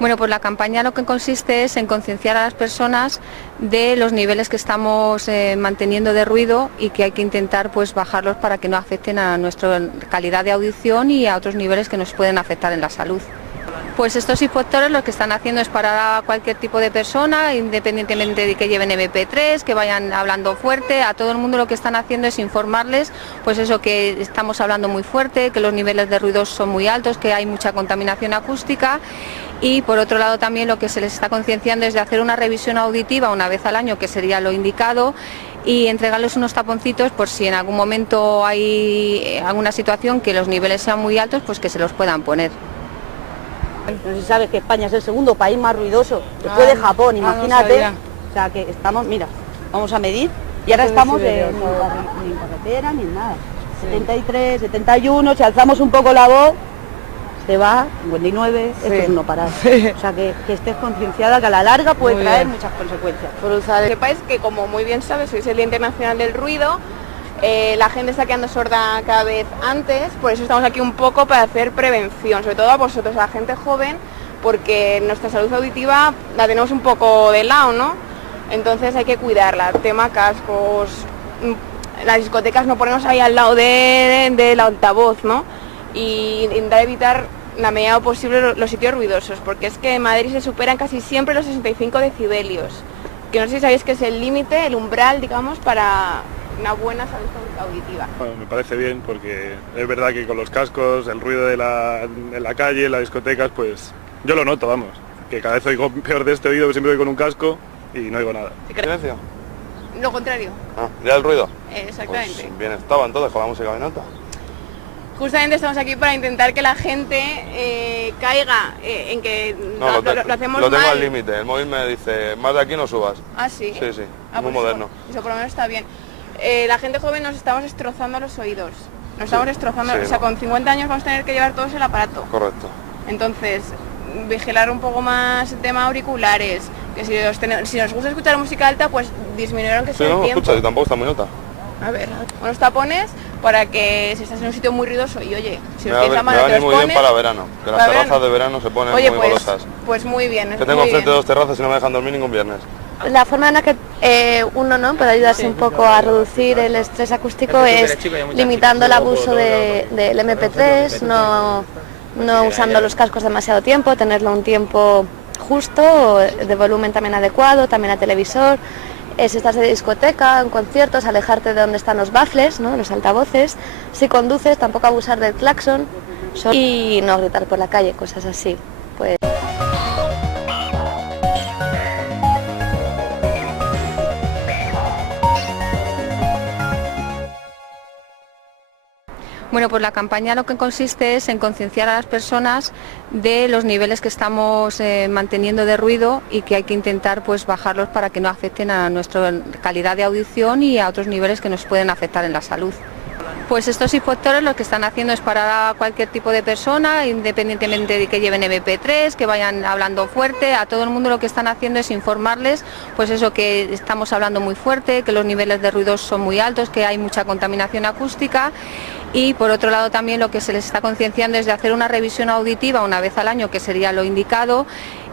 Bueno, pues la campaña lo que consiste es en concienciar a las personas de los niveles que estamos manteniendo de ruido y que hay que intentar pues bajarlos para que no afecten a nuestra calidad de audición y a otros niveles que nos pueden afectar en la salud. Pues estos inspectores lo que están haciendo es parar a cualquier tipo de persona, independientemente de que lleven MP3, que vayan hablando fuerte, a todo el mundo lo que están haciendo es informarles, pues eso, que estamos hablando muy fuerte, que los niveles de ruidos son muy altos, que hay mucha contaminación acústica. Y por otro lado también lo que se les está concienciando es de hacer una revisión auditiva una vez al año, que sería lo indicado, y entregarles unos taponcitos por si en algún momento hay alguna situación que los niveles sean muy altos, pues que se los puedan poner. No sé si sabes que España es el segundo país más ruidoso después de Japón, imagínate. O sea que estamos, mira, vamos a medir y ahora estamos en carretera ni en nada. 73, 71, si alzamos un poco la voz, se va, 59, esto es no parar. O sea que estés concienciada que a la larga puede traer muchas consecuencias. Que sepáis que, como muy bien sabes, hoy es el Día Internacional del Ruido. La gente está quedando sorda cada vez antes, por eso estamos aquí un poco para hacer prevención, sobre todo a vosotros, a la gente joven, porque nuestra salud auditiva la tenemos un poco de lado, ¿no? Entonces hay que cuidarla, tema cascos, las discotecas no ponernos ahí al lado del altavoz, ¿no? Y intentar evitar la medida posible los sitios ruidosos, porque es que en Madrid se superan casi siempre los 65 decibelios, que no sé si sabéis que es el límite, el umbral, digamos, para una buena salud auditiva. Bueno, me parece bien porque es verdad que con los cascos, el ruido en la calle, en las discotecas, pues yo lo noto, vamos, que cada vez oigo peor de este oído, que siempre voy con un casco y no oigo nada. ¿Silencio? Lo contrario. Ah, ¿ya el ruido? Exactamente. Pues bien estaba entonces con la música de nota. Justamente estamos aquí para intentar que la gente caiga en que lo hacemos lo tengo mal. al límite, el móvil me dice, más de aquí no subas. Ah, sí. Sí, sí, muy pues moderno. Eso por lo menos está bien. La gente joven nos estamos destrozando los oídos. Nos estamos destrozando, sí, o sea, no. con 50 años vamos a tener que llevar todos el aparato. Correcto. Entonces, vigilar un poco más el tema auriculares, que si nos gusta escuchar música alta, pues disminuir aunque Sí, sea el no, tiempo. escucha, y tampoco está muy nota. A ver, unos tapones para que si estás en un sitio muy ruidoso y oye, si Me los tienes a va a mano te venir los muy bien pones. para verano, que las Para terrazas verano. de verano se ponen Oye, muy pues, golosas. pues muy bien. Que tengo muy enfrente bien. dos terrazas y no me dejan dormir ningún viernes. La forma en la que uno no puede ayudarse un poco a reducir el estrés acústico es limitando el abuso del MP3, no usando los cascos demasiado tiempo, tenerlo un tiempo justo, de volumen también adecuado, también a televisor. Si estás de discoteca, en conciertos, alejarte de donde están los baffles, ¿no? Los altavoces. Si conduces, tampoco abusar del claxon y no gritar por la calle, cosas así. Pues Bueno, pues la campaña lo que consiste es en concienciar a las personas de los niveles que estamos manteniendo de ruido y que hay que intentar pues bajarlos para que no afecten a nuestra calidad de audición y a otros niveles que nos pueden afectar en la salud. Pues estos inspectores lo que están haciendo es parar a cualquier tipo de persona, independientemente de que lleven MP3, que vayan hablando fuerte, a todo el mundo lo que están haciendo es informarles, pues eso, que estamos hablando muy fuerte, que los niveles de ruidos son muy altos, que hay mucha contaminación acústica. Y por otro lado también lo que se les está concienciando es de hacer una revisión auditiva una vez al año, que sería lo indicado,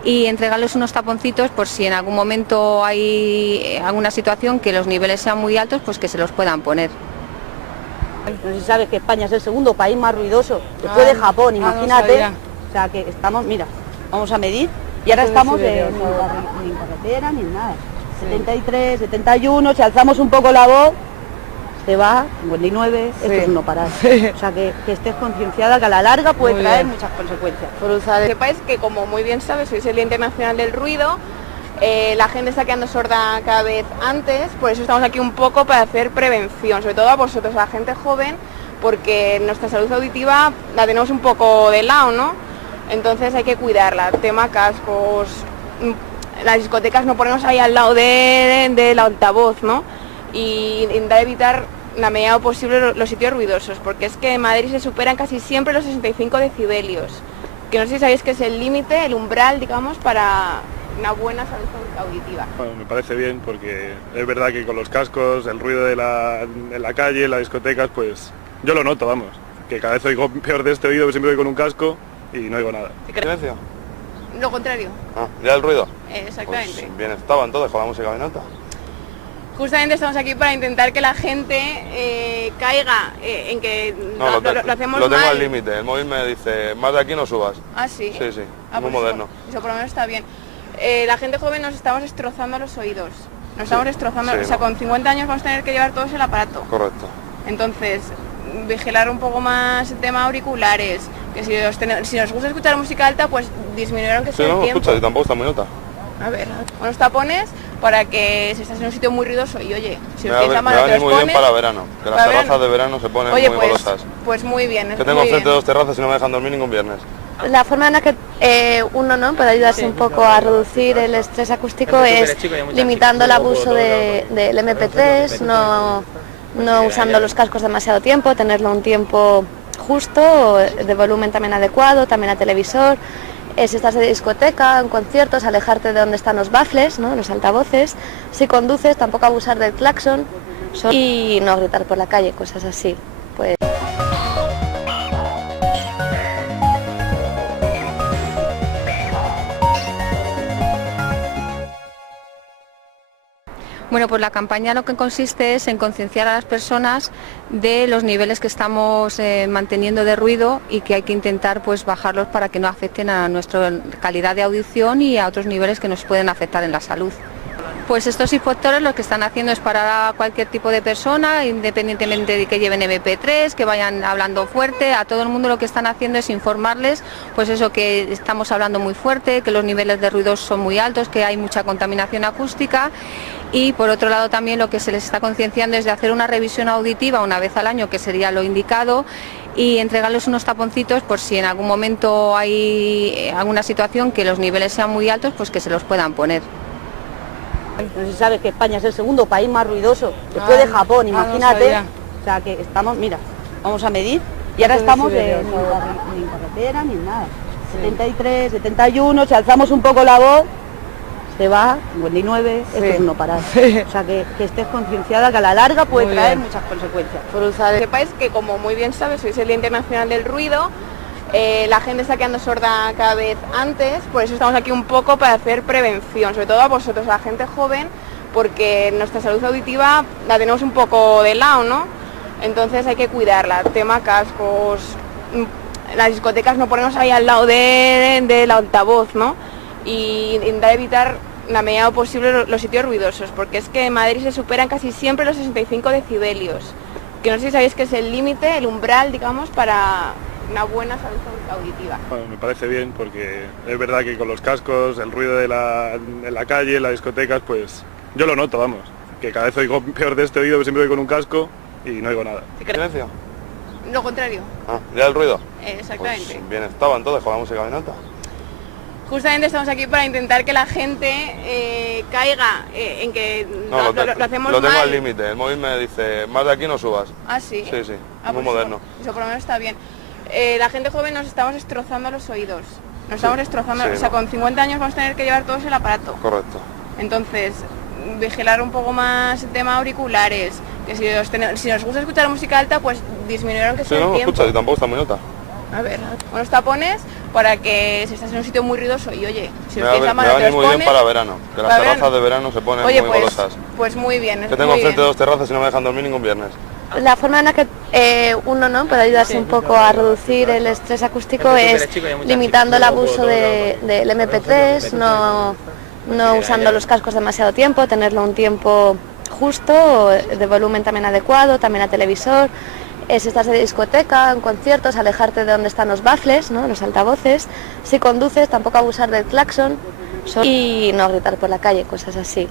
y entregarles unos taponcitos por si en algún momento hay alguna situación que los niveles sean muy altos, pues que se los puedan poner. No sé si sabes que España es el segundo país más ruidoso después de Japón, imagínate. O sea que estamos, mira, vamos a medir y ahora estamos en carretera ni en nada. 73, 71, si alzamos un poco la voz, se va, 59, esto es no parar. O sea que estés concienciada que a la larga puede traer muchas consecuencias. Que sepáis que, como muy bien sabes, hoy es el Día Internacional del Ruido. La gente está quedando sorda cada vez antes, por eso estamos aquí un poco para hacer prevención, sobre todo a vosotros, a la gente joven, porque nuestra salud auditiva la tenemos un poco de lado, ¿no? Entonces hay que cuidarla, tema cascos, las discotecas no ponernos ahí al lado del altavoz, ¿no? Y intentar evitar la medida posible los sitios ruidosos, porque es que en Madrid se superan casi siempre los 65 decibelios, que no sé si sabéis que es el límite, el umbral, digamos, para una buena salud auditiva. Bueno, me parece bien porque es verdad que con los cascos, el ruido en la calle, en las discotecas, pues yo lo noto, vamos, que cada vez oigo peor de este oído, que siempre voy con un casco y no oigo nada. ¿Silencio? Lo contrario. Ah, ¿ya el ruido? Exactamente. Pues bien estaba entonces con la música bien alta. Justamente estamos aquí para intentar que la gente caiga en que No, lo hacemos lo tengo mal. al límite. El móvil me dice, más de aquí no subas. Ah, sí. Sí, sí, Ah, muy pues moderno. Eso por lo menos está bien. La gente joven nos estamos destrozando los oídos. Nos estamos destrozando, sí, o sea, no. con 50 años vamos a tener que llevar todos el aparato. Correcto. Entonces, vigilar un poco más el tema auriculares, que si nos gusta escuchar música alta, pues disminuir aunque Sí, sea el no, tiempo. escucha, y tampoco está muy alta. A ver, unos tapones para que si estás en un sitio muy ruidoso y oye, si Me os tienes a va mano a te venir los muy bien pones, para verano, que las para terrazas de verano se ponen oye, muy pues, golosas. pues muy bien. Que tengo muy enfrente bien. 2 terrazas y no me dejan dormir ningún viernes. La forma en la que uno no puede ayudarse un poco a reducir el estrés acústico es limitando el abuso del MP3, no usando los cascos demasiado tiempo, tenerlo un tiempo justo, de volumen también adecuado, también a televisor. Si estás de discoteca, en conciertos, alejarte de donde están los baffles, ¿no? Los altavoces. Si conduces, tampoco abusar del claxon y no gritar por la calle, cosas así. Pues Bueno, pues la campaña lo que consiste es en concienciar a las personas de los niveles que estamos manteniendo de ruido y que hay que intentar pues bajarlos para que no afecten a nuestra calidad de audición y a otros niveles que nos pueden afectar en la salud. Pues estos inspectores lo que están haciendo es parar a cualquier tipo de persona, independientemente de que lleven MP3, que vayan hablando fuerte, a todo el mundo lo que están haciendo es informarles, pues eso, que estamos hablando muy fuerte, que los niveles de ruido son muy altos, que hay mucha contaminación acústica. Y por otro lado también lo que se les está concienciando es de hacer una revisión auditiva una vez al año, que sería lo indicado, y entregarles unos taponcitos por si en algún momento hay alguna situación que los niveles sean muy altos, pues que se los puedan poner. No sé si sabes que España es el segundo país más ruidoso después de Japón, imagínate. O sea que estamos, mira, vamos a medir y ahora estamos ni en carretera ni en nada. 73, 71, si alzamos un poco la voz, se va, 59, esto es no parar. O sea que estés concienciada que a la larga puede traer muchas consecuencias. Que sepáis que, como muy bien sabes, hoy es el Día Internacional del Ruido. La gente está quedando sorda cada vez antes, por eso estamos aquí un poco para hacer prevención, sobre todo a vosotros, a la gente joven, porque nuestra salud auditiva la tenemos un poco de lado, ¿no? Entonces hay que cuidarla, tema cascos, las discotecas no ponernos ahí al lado del altavoz, ¿no? Y intentar evitar la medida posible los sitios ruidosos, porque es que en Madrid se superan casi siempre los 65 decibelios, que no sé si sabéis que es el límite, el umbral, digamos, para una buena salud auditiva. Bueno, me parece bien porque es verdad que con los cascos, el ruido en la calle, en las discotecas, pues yo lo noto, vamos, que cada vez oigo peor de este oído, que siempre voy con un casco y no oigo nada. ¿Silencio? Lo contrario. Ah, ¿ya el ruido? Exactamente. Pues bien estaba entonces con la música bien alta. Justamente estamos aquí para intentar que la gente caiga en que No, lo hacemos lo tengo mal. al límite. El móvil me dice, más de aquí no subas. Ah, sí. Sí, sí, Ah, muy pues moderno. Eso por lo menos está bien. La gente joven nos estamos destrozando los oídos. Nos estamos destrozando, sí, o sea, no. con 50 años vamos a tener que llevar todos el aparato. Correcto. Entonces, vigilar un poco más el tema auriculares, que si nos gusta escuchar música alta, pues disminuir aunque Sí, sea el no, tiempo. escucha, y tampoco está muy alta. A ver, unos tapones para que si estás en un sitio muy ruidoso y oye, si Me os va tienes a a mano te venir los muy bien pones, para verano, que las para terrazas verano. de verano se ponen Oye, muy pues, golosas. pues muy bien. Que tengo muy enfrente bien. 2 terrazas y no me dejan dormir ningún viernes. la forma en la que uno no puede ayudarse un poco a reducir el estrés acústico es limitando el abuso del MP3, no usando los cascos demasiado tiempo, tenerlo un tiempo justo, de volumen también adecuado, también a televisor. Si estás de discoteca, en conciertos, alejarte de donde están los baffles, ¿no? Los altavoces. Si conduces, tampoco abusar del claxon y no gritar por la calle, cosas así.